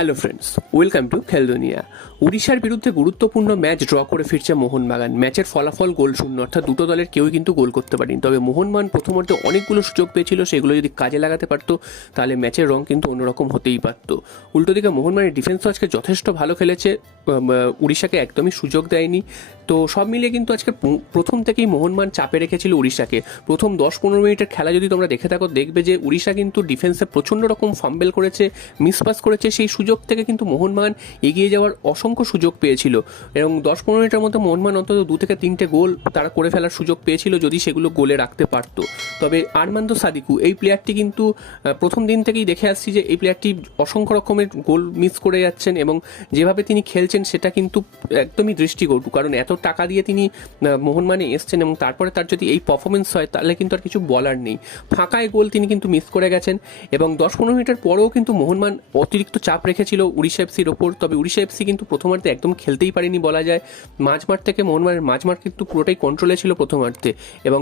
Hello friends, welcome to Kheldunia. উড়িষ্যার বিরুদ্ধে গুরুত্বপূর্ণ ম্যাচ ড্র করে ফিরছে মোহনবাগান। ম্যাচের ফলাফল গোল শূন্য, অর্থাৎ দুটো দলের কেউই কিন্তু গোল করতে পারেনি। তবে মোহনবাগান প্রথমার্ধে অনেকগুলো সুযোগ পেয়েছিল, সেগুলো যদি কাজে লাগাতে পারতো তাহলে ম্যাচের রং কিন্তু অন্যরকম হতেই পারতো। উল্টো দিকে মোহনবাগানের ডিফেন্সও আজকে যথেষ্ট ভালো খেলেছে, উড়িষ্যাকে একদমই সুযোগ দেয়নি। তো সব মিলিয়ে কিন্তু আজকে প্রথম থেকেই মোহনবাগান চাপে রেখেছিল উড়িষ্যাকে। প্রথম 10-15 মিনিটের খেলা যদি তোমরা দেখে থাকো, দেখবে যে উড়িষ্যা কিন্তু ডিফেন্সে প্রচণ্ড রকম ফাম্বেল করেছে, মিসপাস করেছে। সেই সুযোগ থেকে কিন্তু মোহনবাগান এগিয়ে যাওয়ার অসংখ্য সুযোগ পেয়েছিল এবং 10-15 মিনিটের মধ্যে মোহনবাগান অন্তত 2 থেকে 3টে গোল তারা করে ফেলার সুযোগ পেয়েছিল যদি সেগুলো গোলে রাখতে পারতো। তবে আরমান্দো সাদিকু এই প্লেয়ারটি কিন্তু প্রথম দিন থেকেই দেখে আসছি যে এই প্লেয়ারটি অসংখ্য রকমের গোল মিস করে যাচ্ছেন এবং যেভাবে তিনি খেলছেন সেটা কিন্তু একদমই দৃষ্টিকটু। কারণ এত টাকা দিয়ে তিনি মোহনবাগানে এসছেন এবং তারপরে তার যদি এই পারফরমেন্স হয় তাহলে কিন্তু আর কিছু বলার নেই। ফাঁকায় গোল তিনি কিন্তু মিস করে গেছেন এবং 10-15 মিনিটের পরেও কিন্তু মোহনবাগান অতিরিক্ত চাপ রেখেছিল উড়িষ্যা এফসির ওপর। তবে উড়িষ্যা এফসি কিন্তু প্রথমার্ধে একদম খেলতেই পারেনি বলা যায়। মাঝমাঠ থেকে মোহনবাগানের মাঝমাঠ কিন্তু পুরোটাই কন্ট্রোলে ছিল প্রথমার্ধে এবং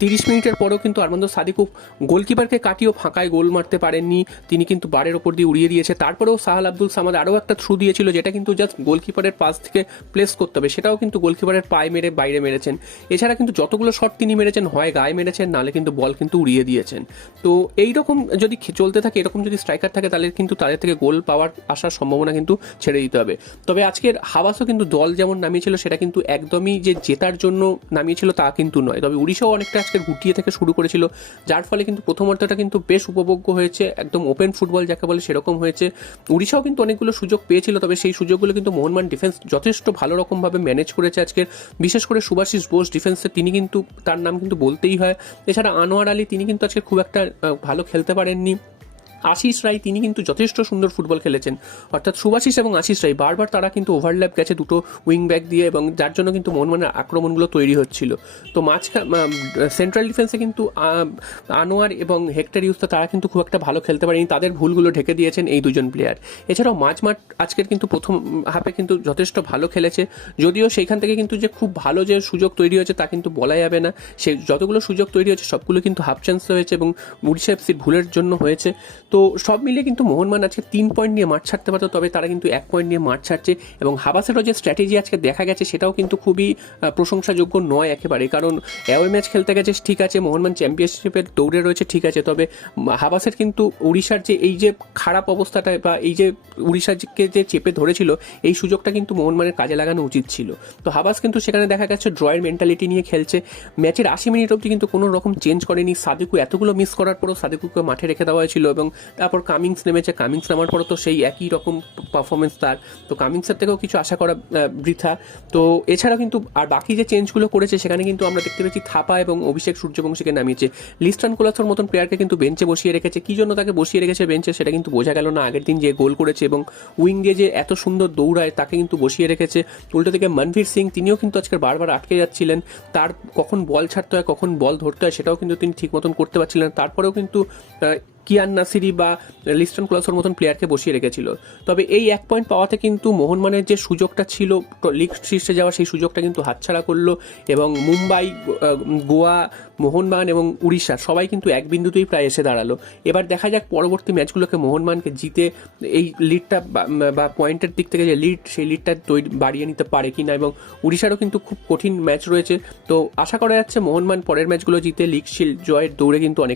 30 মিনিটের পরেও কিন্তু আরমান্দো সাদিকু গোলকিপারকে কাটিয়েও ফাঁকায় গোল মারতে পারেননি। তিনি কিন্তু বারের ওপর দিয়ে উড়িয়ে দিয়েছে। তারপরেও সাহাল আব্দুল সামাদ আরও একটা থ্রু দিয়েছিল, যেটা কিন্তু জাস্ট গোলকিপারের পাশ থেকে প্লেস করতে হবে, সেটাও কিন্তু গোলকিপারের পায়ে মেরে বাইরে মেরেছেন। এছাড়া কিন্তু যতগুলো শট তিনি মেরেছেন হয় গায়ে মেরেছেন, নাহলে কিন্তু বল কিন্তু উড়িয়ে দিয়েছেন। তো এইরকম যদি চলতে থাকে, এরকম যদি স্ট্রাইকার থাকে, তাহলে কিন্তু তাদের থেকে গোল পাওয়ার আসার সম্ভাবনা কিন্তু ছেড়ে দিতে হবে। তবে আজকের হাওয়াসও কিন্তু দল যেমন নামিয়েছিল সেটা কিন্তু একদমই যে জেতার জন্য নামিয়েছিল তা কিন্তু নয়। তবে উড়িষ্যাও অনেকটা আজকের গুটিয়ে থেকে শুরু করেছিল, যার ফলে কিন্তু প্রথমার্ধটা কিন্তু বেশ উপভোগ্য হয়েছে, একদম ওপেন ফুটবল যাকে বলে সেরকম হয়েছে। উড়িষ্যাও কিন্তু অনেকগুলো সুযোগ পেয়েছিল, তবে সেই সুযোগগুলো কিন্তু মোহনবাগান ডিফেন্স যথেষ্ট ভালো রকমভাবে ম্যানেজ করেছে আজকের। বিশেষ করে সুভাশিস বোস ডিফেন্সে তিনি কিন্তু, তার নাম কিন্তু বলতেই হয়। এছাড়া আনোয়ার আলী তিনি কিন্তু আজকে খুব একটা ভালো খেলতে পারেননি। আশিস রায় তিনি কিন্তু যথেষ্ট সুন্দর ফুটবল খেলেছেন। অর্থাৎ সুভাশিস এবং আশিস রায় বারবার তারা কিন্তু ওভারল্যাপ গেছে দুটো উইং ব্যাক দিয়ে এবং যার জন্য কিন্তু মোহনবাগানের আক্রমণগুলো তৈরি হচ্ছিল। তো সেন্ট্রাল ডিফেন্সে কিন্তু আনোয়ার এবং হেক্টর ইউসা তারা কিন্তু খুব একটা ভালো খেলতে পারেনি, তাদের ভুলগুলো ঢেকে দিয়েছেন এই দুজন প্লেয়ার। এছাড়াও মাঝমাঠ আজকের কিন্তু প্রথম হাফে কিন্তু যথেষ্ট ভালো খেলেছে, যদিও সেইখান থেকে কিন্তু যে খুব ভালো যে সুযোগ তৈরি হয়েছে তা কিন্তু বলা যাবে না। সে যতগুলো সুযোগ তৈরি হয়েছে সবগুলো কিন্তু হাফ চান্স হয়েছে এবং উড়িষ্যা এফসির ভুলের জন্য হয়েছে। তো সব মিলিয়ে কিন্তু মোহনবাগান আজকে 3 পয়েন্ট নিয়ে মাঠ ছাড়তে পারতো, তবে তারা কিন্তু 1 পয়েন্ট নিয়ে মাঠ ছাড়ছে এবং হাবাসেরও যে স্ট্র্যাটেজি আজকে দেখা গেছে সেটাও কিন্তু খুবই প্রশংসাযোগ্য নয় একেবারে। কারণ অ্যাওয়ে ম্যাচ খেলতে গেছে ঠিক আছে, মোহনবাগান চ্যাম্পিয়নশিপের দৌড়ে রয়েছে ঠিক আছে, তবে হাবাসের কিন্তু উড়িষ্যার যে এই যে খারাপ অবস্থাটা বা এই যে উড়িষ্যাকে যে চেপে ধরেছিল এই সুযোগটা কিন্তু মোহনবাগানের কাজে লাগানো উচিত ছিল। তো হাবাস কিন্তু সেখানে দেখা গেছে ড্রয়ের মেন্টালিটি নিয়ে খেলছে। ম্যাচের 80 মিনিট অবধি কিন্তু কোনো রকম চেঞ্জ করেনি। সাদিকু এতগুলো মিস করার পরও সাদিকুকে মাঠে রেখে দেওয়া হয়েছিল এবং তারপর কামিংস নেমেছে। কামিংস নামার পরও তো সেই একই রকম পারফরমেন্স তার, তো কামিংসের থেকেও কিছু আশা করা বৃথা। তো এছাড়াও কিন্তু আর বাকি যে চেঞ্জগুলো করেছে সেখানে কিন্তু আমরা দেখতে পেয়েছি থাপা এবং অভিষেক সূর্যবংশীকে নামিয়েছে। লিস্টন কোলাসোর মতন প্লেয়ারকে কিন্তু বেঞ্চে বসিয়ে রেখেছে। কি জন্য তাকে বসিয়ে রেখেছে বেঞ্চে সেটা কিন্তু বোঝা গেল না। আগের দিন যে গোল করেছে এবং উইঙ্গে যে এত সুন্দর দৌড়ায় তাকে কিন্তু বসিয়ে রেখেছে। উল্টো থেকে মনভীর সিং তিনিও কিন্তু আজকে বারবার আটকে যাচ্ছিলেন, তার কখন বল ছাড়তে হয় কখন বল ধরতে হয় সেটাও কিন্তু তিনি ঠিক মতন করতে পারছিলেন। তারপরেও কিন্তু কিয়ান নাসিরি বা লিস্টন কোলাসোর মতন প্লেয়ারকে বসিয়ে রেখেছিল। তবে এই 1 পয়েন্ট পাওয়াতে কিন্তু মোহনবাগানের যে সুযোগটা ছিল লিগ শীর্ষে যাওয়ার সেই সুযোগটা কিন্তু হাতছাড়া করলো এবং মুম্বাই, গোয়া, মোহনবাগান এবং উড়িষ্যা সবাই কিন্তু এক বিন্দুতেই প্রায় এসে দাঁড়ালো। এবার দেখা যাক পরবর্তী ম্যাচগুলোকে মোহনবাগানকে জিতে এই লিডটা বা পয়েন্টের দিক থেকে যে লিড সেই লিডটা বাড়িয়ে নিতে পারে কিনা, এবং উড়িষ্যারও কিন্তু খুব কঠিন ম্যাচ রয়েছে। তো আশা করা যাচ্ছে মোহনবাগান পরের ম্যাচগুলো জিতে লিগ শিল্ড জয়ের দৌড়ে কিন্তু অনেক